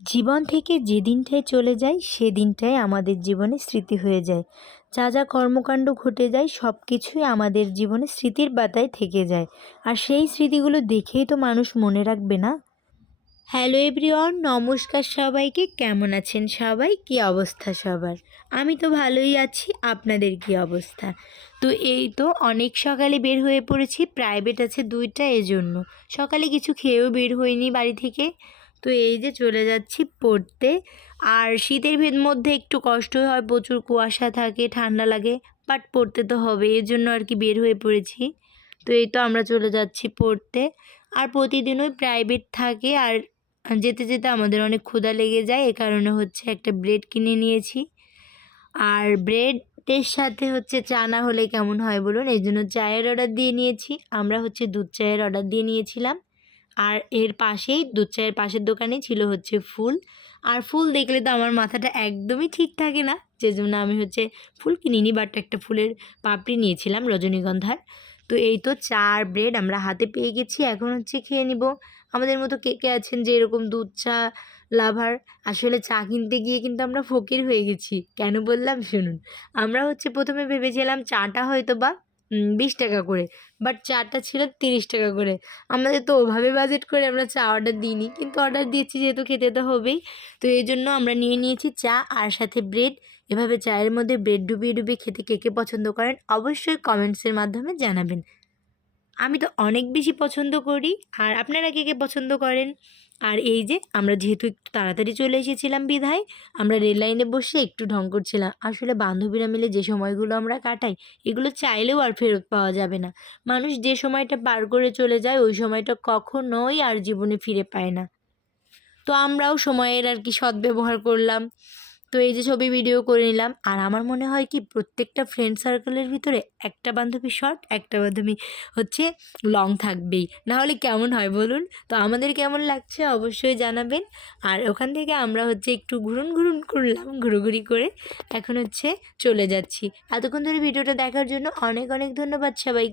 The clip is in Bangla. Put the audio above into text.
জীবন থেকে যে দিনটাই চলে যায় সে দিনটাই আমাদের জীবনে স্মৃতি হয়ে যায়। যা যা কর্মকাণ্ড ঘটে যায় সব কিছুই আমাদের জীবনে স্মৃতির পাতায় থেকে যায়। আর সেই স্মৃতিগুলো দেখেই তো মানুষ মনে রাখবে, না? হ্যালো এভরিওয়ান, নমস্কার সবাইকে। কেমন আছেন সবাই? কী অবস্থা সবার? আমি তো ভালোই আছি। আপনাদের কী অবস্থা? তো এই তো অনেক সকালে বের হয়ে পড়েছি, প্রাইভেট আছে 2টা, এজন্য সকালে কিছু খেয়েও বের হইনি বাড়ি থেকে। তো এই যে চলে যাচ্ছি পড়তে। আর শীতের মধ্যে একটু কষ্ট হয়, প্রচুর কুয়াশা থাকে, ঠান্ডা লাগে, বাট পড়তে তো হবে, এর জন্য আর কি বের হয়ে পড়েছি। তো এই তো আমরা চলে যাচ্ছি পড়তে। আর প্রতিদিনই প্রাইভেট থাকে, আর যেতে যেতে আমাদের অনেক ক্ষুধা লেগে যায়, এ কারণে হচ্ছে একটা ব্রেড কিনে নিয়েছি। আর ব্রেডের সাথে হচ্ছে চা না হলে কেমন হয় বলুন, এই জন্য চায়ের অর্ডার দিয়ে নিয়েছি। আমরা হচ্ছে দুধ চায়ের অর্ডার দিয়ে নিয়েছিলাম। আর এর পাশেই, দুধ চায়ের পাশের দোকানেই ছিল হচ্ছে ফুল। আর ফুল দেখলে তো আমার মাথাটা একদমই ঠিক থাকে না, যে জন্য আমি হচ্ছে ফুল কিনিনি, বাট একটা ফুলের পাপড়ি নিয়েছিলাম রজনীগন্ধার। তো এই তো চা আর ব্রেড আমরা হাতে পেয়ে গেছি, এখন হচ্ছে খেয়ে নিব। আমাদের মতো কে কে আছেন যে এরকম দুধ চা লাভার? আসলে চা কিনতে গিয়ে কিন্তু আমরা ফকির হয়ে গেছি। কেন বললাম শুনুন। আমরা হচ্ছে প্রথমে ভেবেছিলাম চাটা হয়তো বা 20 টাকা করে, বাট চাটা ছিল 30 টাকা করে। আমাদের তো ওভাবে বাজেট করে আমরা চা অর্ডার দিইনি, কিন্তু অর্ডার দিয়েছি যেহেতু খেতে তো হবেই। তো এই জন্য আমরা নিয়ে নিয়েছি চা আর সাথে ব্রেড। এভাবে চায়ের মধ্যে ব্রেড ডুবিয়ে ডুবিয়ে খেতে কে কে পছন্দ করেন অবশ্যই কমেন্টসের মাধ্যমে জানাবেন। আমি তো অনেক বেশি পছন্দ করি। আর আপনারা কে কে পছন্দ করেন? আর এই যে আমরা যেহেতু একটু তাড়াতাড়ি চলে এসেছিলাম বিধায় আমরা রেল লাইনে বসে একটু ঢং করছিলাম। আসলে বান্ধবীরা মিলে যে সময়গুলো আমরা কাটাই, এগুলো চাইলেও আর ফেরত পাওয়া যাবে না। মানুষ যে সময়টা পার করে চলে যায় ওই সময়টা কখনোই আর জীবনে ফিরে পায় না। তো আমরাও সময়ের আর কি সদ্ব্যবহার করলাম। তো এই যে ছবি ভিডিও করে নিলাম। আর আমার মনে হয় কি, প্রত্যেকটা ফ্রেন্ড সার্কেলের ভিতরে একটা বান্ধবী শর্ট, একটা বান্ধবী হচ্ছে লং থাকবেই, না হলে কেমন হয় বলুন? তো আমাদের কেমন লাগছে অবশ্যই জানাবেন। আর ওখান থেকে আমরা হচ্ছে একটু ঘুরুন ঘুরুন করলাম, ঘুরোঘুরি করে এখন হচ্ছে চলে যাচ্ছি। এতক্ষণ ধরে ভিডিওটা দেখার জন্য অনেক অনেক ধন্যবাদ সবাই।